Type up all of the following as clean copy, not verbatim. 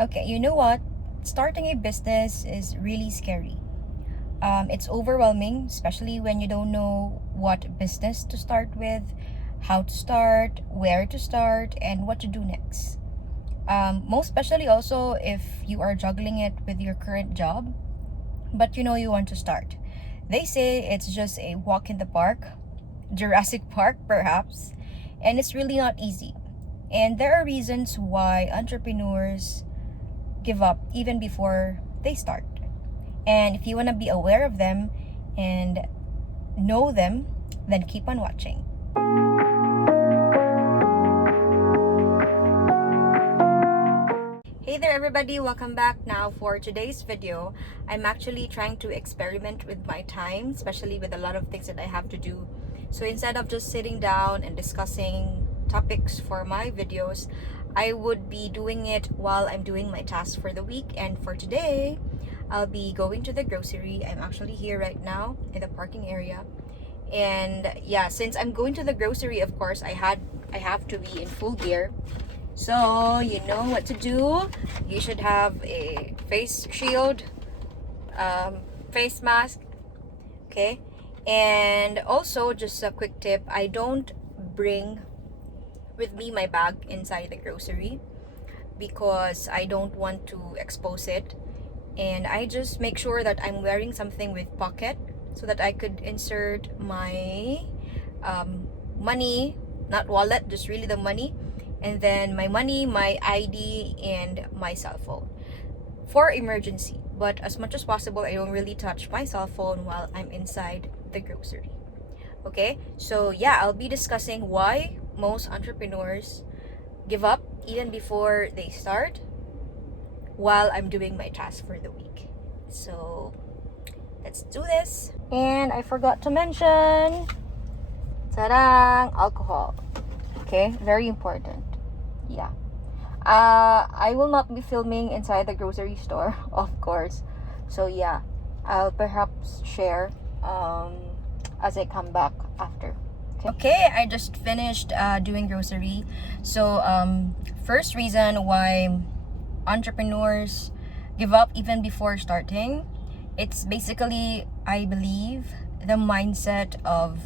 Okay, you know what? Starting a business is really scary. It's overwhelming, especially when you don't know what business to start with, how to start, where to start, and what to do next. Most especially also if you are juggling it with your current job, but you know you want to start. They say it's just a walk in the park, Jurassic Park perhaps, and it's really not easy. And there are reasons why entrepreneurs give up even before they start. And if you want to be aware of them and know them, then keep on watching. Hey there everybody, welcome back. Now for today's video, I'm actually trying to experiment with my time, especially with a lot of things that I have to do. So instead of just sitting down and discussing topics for my videos, I would be doing it while I'm doing my tasks for the week. And for today, I'll be going to the grocery. I'm actually here right now in the parking area. And yeah, since I'm going to the grocery, of course, I have to be in full gear. So you know what to do. You should have a face shield, face mask, okay? And also, just a quick tip, I don't bring with me my bag inside the grocery because I don't want to expose it. And I just make sure that I'm wearing something with pocket so that I could insert my money, not wallet, just really the money, and then my money, my ID, and my cell phone for emergency. But as much as possible, I don't really touch my cell phone while I'm inside the grocery. Okay, so yeah, I'll be discussing why most entrepreneurs give up even before they start while I'm doing my task for the week. So let's do this. And I forgot to mention, tarang, alcohol. Okay, very important. Yeah. I will not be filming inside the grocery store, of course. So yeah, I'll perhaps share as I come back after. Okay, I just finished doing grocery. So first reason why entrepreneurs give up even before starting, it's basically, I believe, the mindset of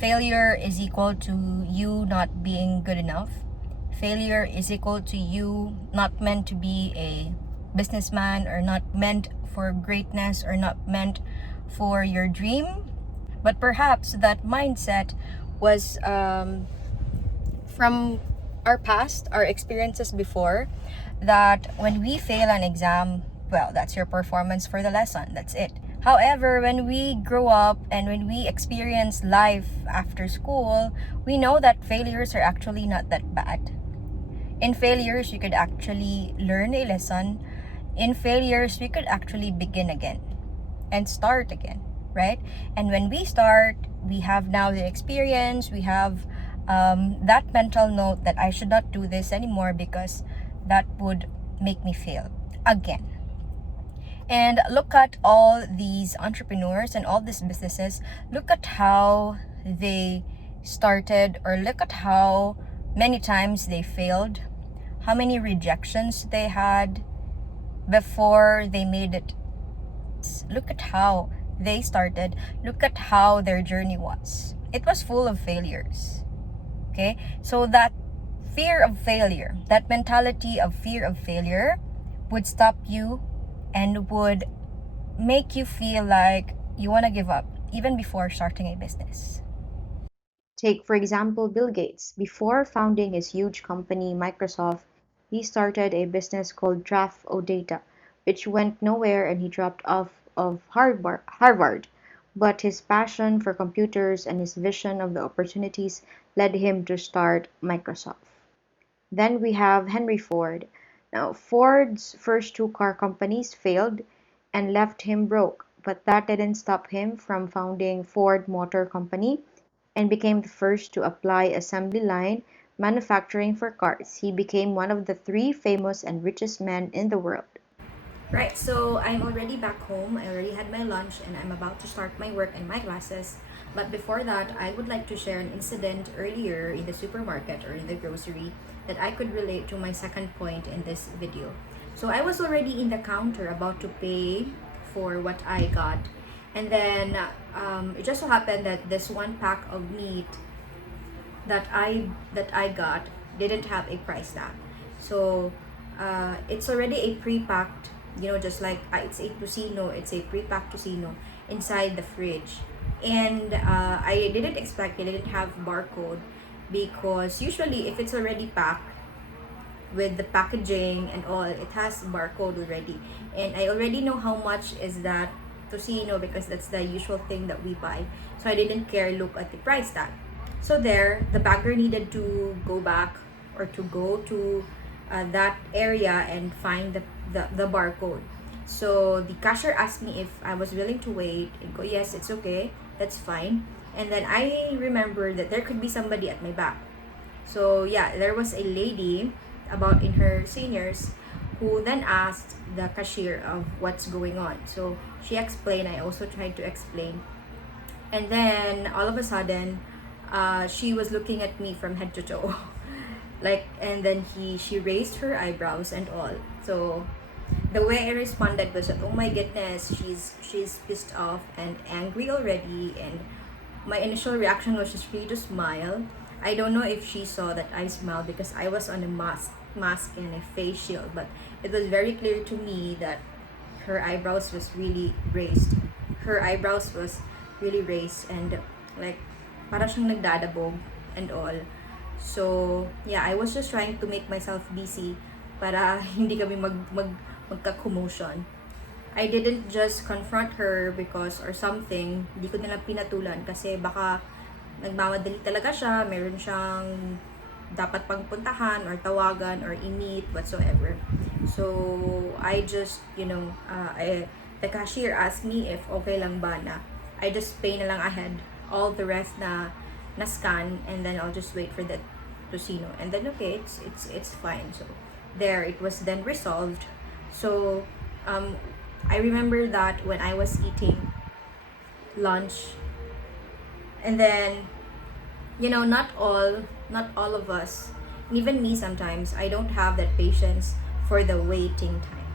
failure is equal to you not being good enough. Failure is equal to you not meant to be a businessman, or not meant for greatness, or not meant for your dream. But perhaps that mindset was from our past, our experiences before, that when we fail an exam, well, that's your performance for the lesson. That's it. However, when we grow up and when we experience life after school, we know that failures are actually not that bad. In failures, you could actually learn a lesson. In failures, we could actually begin again and start again, right? And when we start, we have now the experience, we have that mental note that I should not do this anymore because that would make me fail again. And look at all these entrepreneurs and all these businesses. Look at how they started, or look at how many times they failed, how many rejections they had before they made it. Look at how they started. Look at how their journey was. It was full of failures. Okay? So that fear of failure, that mentality of fear of failure would stop you and would make you feel like you want to give up even before starting a business. Take, for example, Bill Gates. Before founding his huge company, Microsoft, he started a business called Draft O Data, which went nowhere and he dropped off of Harvard. But his passion for computers and his vision of the opportunities led him to start Microsoft. Then we have Henry Ford. Now, Ford's first two car companies failed and left him broke, but that didn't stop him from founding Ford Motor Company and became the first to apply assembly line manufacturing for cars. He became one of the three famous and richest men in the world. Right, so I'm already back home. I already had my lunch and I'm about to start my work and my classes. But before that, I would like to share an incident earlier in the supermarket or in the grocery that I could relate to my second point in this video. So I was already in the counter about to pay for what I got, and then it just so happened that this one pack of meat that I got didn't have a price tag. So it's already a pre-packed, just like it's a tocino, it's a pre-packed tocino inside the fridge. And I didn't expect it didn't have barcode, because usually if it's already packed with the packaging and all, it has barcode already. And I already know how much is that tocino, because that's the usual thing that we buy. So I didn't care look at the price tag. So there, the bagger needed to go back, or to go to that area and find the barcode. So the cashier asked me if I was willing to wait, and go, yes, it's okay, that's fine. And then I remembered that there could be somebody at my back. So yeah, there was a lady about in her seniors who then asked the cashier of what's going on. So she explained, I also tried to explain. And then all of a sudden, she was looking at me from head to toe. Like, and then she raised her eyebrows and all. So the way I responded was that, oh my goodness, she's pissed off and angry already. And my initial reaction was just really to smile. I don't know if she saw that I smiled, because I was on a mask and a face shield, but it was very clear to me that her eyebrows was really raised. Her eyebrows was really raised, and like para siyang nagdadabog and all. So yeah, I was just trying to make myself busy para hindi kami magka-commotion. I didn't just confront her because or something, hindi ko nila pinatulan kasi baka nagmamadali talaga siya, meron siyang dapat pang puntahan or tawagan or i-meet whatsoever. So I just, the cashier asked me if okay lang ba na I just pay na lang ahead all the rest na scan, and then I'll just wait for the tocino, and then okay, it's fine. So there, it was then resolved. So I remember that when I was eating lunch, and then not all of us, even me sometimes, I don't have that patience for the waiting time.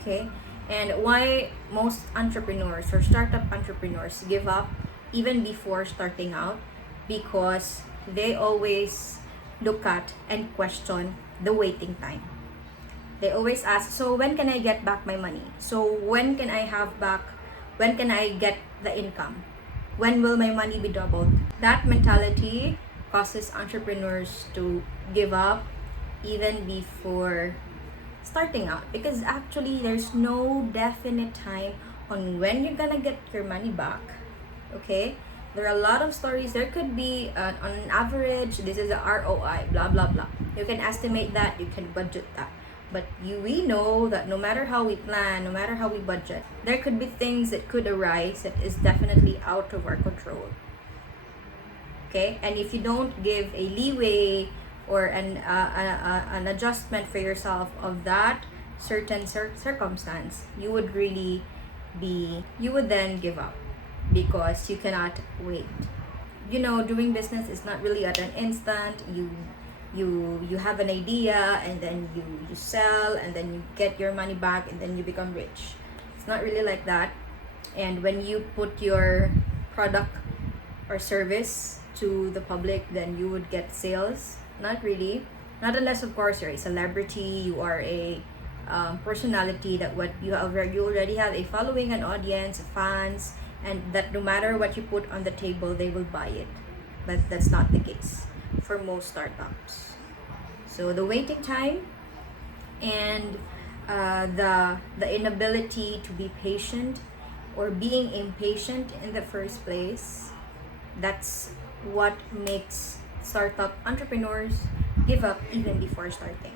Okay? And why most entrepreneurs or startup entrepreneurs give up even before starting out? Because they always look at and question the waiting time. They always ask, so when can I get back my money? So when can I get the income? When will my money be doubled? That mentality causes entrepreneurs to give up even before starting out, because actually there's no definite time on when you're gonna get your money back. Okay, there are a lot of stories. There could be on an average, this is the ROI, blah blah blah. You can estimate that, you can budget that, but we know that no matter how we plan, no matter how we budget, there could be things that could arise that is definitely out of our control. Okay, and if you don't give a leeway or an adjustment for yourself of that certain circumstance, you would then give up, because you cannot wait. Doing business is not really at an instant. You have an idea, and then you sell, and then you get your money back, and then you become rich. It's not really like that. And when you put your product or service to the public, then you would get sales. Not really. Not unless, of course, you're a celebrity, you are a personality, that you already have a following, an audience, fans, and that no matter what you put on the table, they will buy it. But that's not the case for most startups. So the waiting time and the inability to be patient, or being impatient in the first place, that's what makes startup entrepreneurs give up even before starting.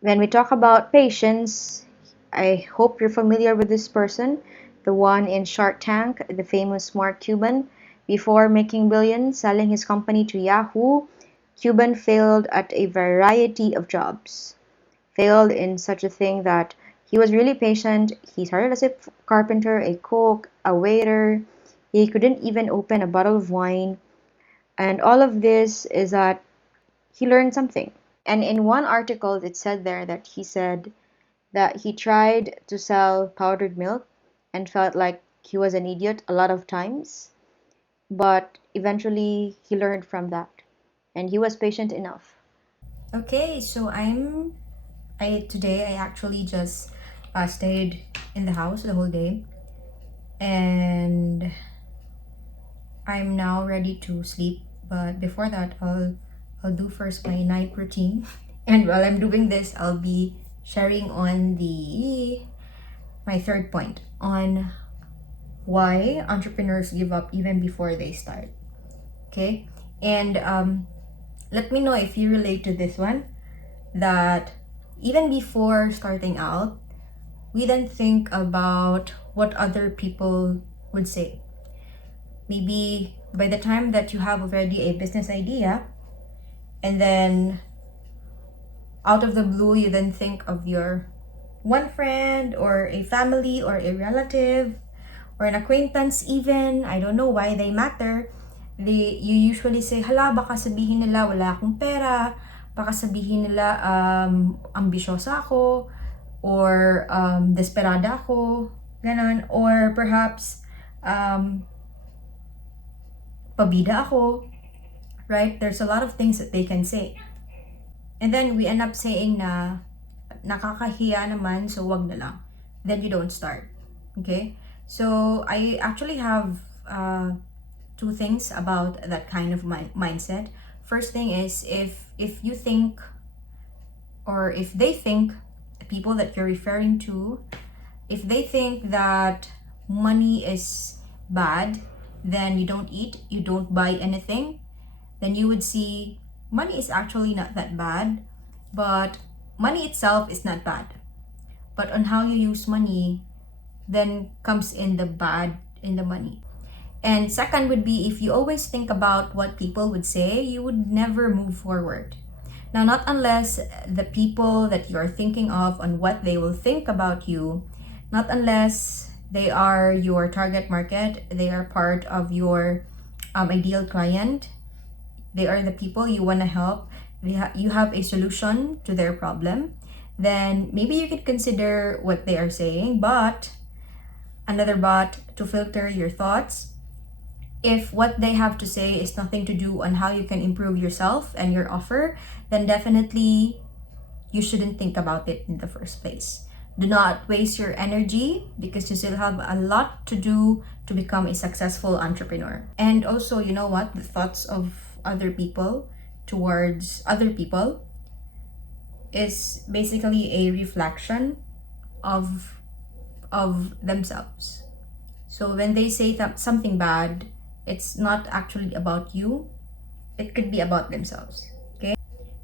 When we talk about patience, I hope you're familiar with this person, the one in Shark Tank, the famous Mark Cuban. Before making billions selling his company to Yahoo, Cuban failed at a variety of jobs. Failed in such a thing that he was really patient. He started as a carpenter, a cook, a waiter. He couldn't even open a bottle of wine. And all of this is that he learned something. And in one article, it said there that he said that he tried to sell powdered milk and felt like he was an idiot a lot of times, but eventually he learned from that and he was patient enough. Okay, so I today I actually just stayed in the house the whole day, and I'm now ready to sleep. But before that, I'll do first my night routine, and while I'm doing this, I'll be sharing on the my third point on why entrepreneurs give up even before they start. Okay, and let me know if you relate to this one. That even before starting out, we then think about what other people would say. Maybe by the time that you have already a business idea, and then out of the blue, you then think of your one friend or a family or a relative or an acquaintance even. I don't know why they matter. You usually say, hala, baka sabihin nila wala akong pera, baka sabihin nila ambisyosa ako, or desperada ako, ganon. Or perhaps pabida ako, right? There's a lot of things that they can say. And then we end up saying na nakakahiya naman, so wag na lang. Then you don't start. Okay? So I actually have two things about that kind of mindset. First thing is if you think, or if they think, the people that you're referring to, if they think that money is bad, then you don't eat, you don't buy anything, then you would see money is actually not that bad, but money itself is not bad. But on how you use money, then comes in the bad in the money. And second would be if you always think about what people would say, you would never move forward. Now, not unless the people that you are thinking of on what they will think about you, not unless they are your target market, they are part of your ideal client, they are the people you want to help, you have a solution to their problem, then maybe you could consider what they are saying. But another but to filter your thoughts, if what they have to say is nothing to do on how you can improve yourself and your offer, then definitely you shouldn't think about it in the first place. Do not waste your energy because you still have a lot to do to become a successful entrepreneur. And also, you know what? The thoughts of other people towards other people is basically a reflection of themselves. So when they say something bad, it's not actually about you. It could be about themselves. Okay?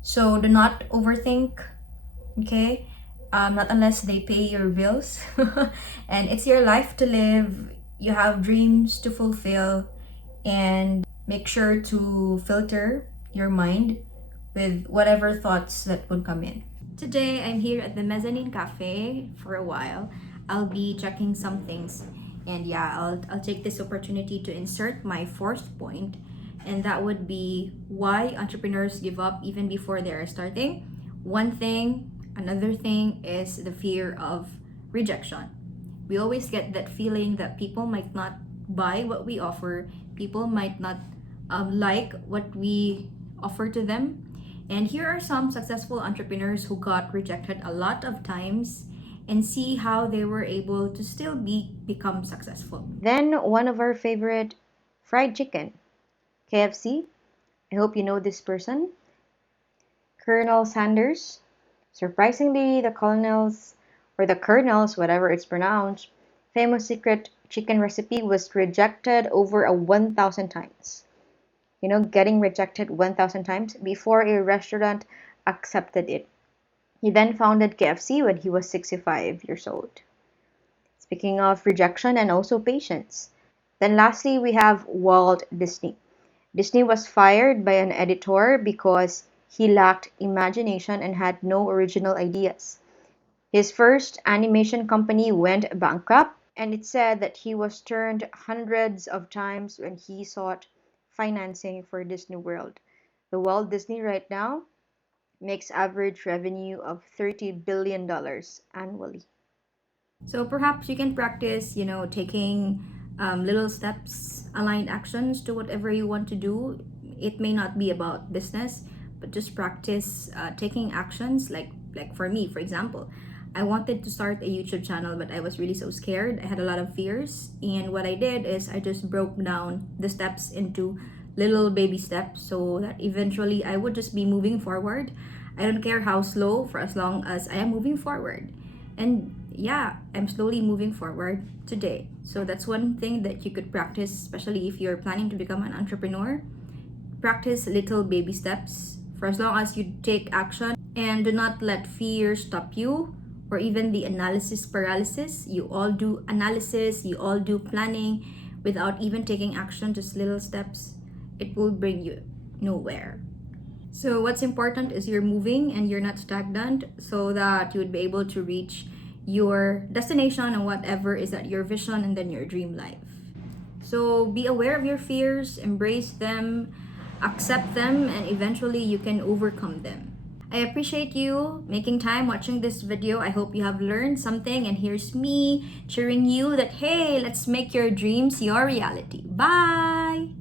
So do not overthink. Okay? Not unless they pay your bills. And it's your life to live. You have dreams to fulfill. And make sure to filter your mind with whatever thoughts that would come in. Today, I'm here at the Mezzanine Cafe for a while. I'll be checking some things. And yeah, I'll take this opportunity to insert my fourth point, and that would be why entrepreneurs give up even before they are starting. One thing, another thing is the fear of rejection. We always get that feeling that people might not buy what we offer, people might not like what we offer to them. And here are some successful entrepreneurs who got rejected a lot of times, and see how they were able to still become successful. Then one of our favorite, fried chicken, KFC. I hope you know this person. Colonel Sanders. Surprisingly, the colonel's, or the colonel's, whatever it's pronounced, famous secret chicken recipe was rejected over 1,000 times. You know, getting rejected 1,000 times before a restaurant accepted it. He then founded KFC when he was 65 years old. Speaking of rejection and also patience. Then lastly, we have Walt Disney. Disney was fired by an editor because he lacked imagination and had no original ideas. His first animation company went bankrupt, and it said that he was turned hundreds of times when he sought financing for Disney World. The Walt Disney right now makes average revenue of $30 billion annually. So perhaps you can practice, taking little steps, aligned actions to whatever you want to do. It may not be about business, but just practice taking actions. Like for me, for example, I wanted to start a YouTube channel, but I was really so scared. I had a lot of fears, and what I did is I just broke down the steps into little baby steps, so that eventually I would just be moving forward. I don't care how slow, for as long as I am moving forward. And yeah, I'm slowly moving forward today. So that's one thing that you could practice, especially if you're planning to become an entrepreneur. Practice little baby steps for as long as you take action, and do not let fear stop you, or even the analysis paralysis. You all do analysis, you all do planning without even taking action, just little steps. It will bring you nowhere. So what's important is you're moving and you're not stagnant, so that you would be able to reach your destination and whatever is that your vision and then your dream life. So be aware of your fears, embrace them, accept them, and eventually you can overcome them. I appreciate you making time watching this video. I hope you have learned something, and here's me cheering you that hey, let's make your dreams your reality. Bye!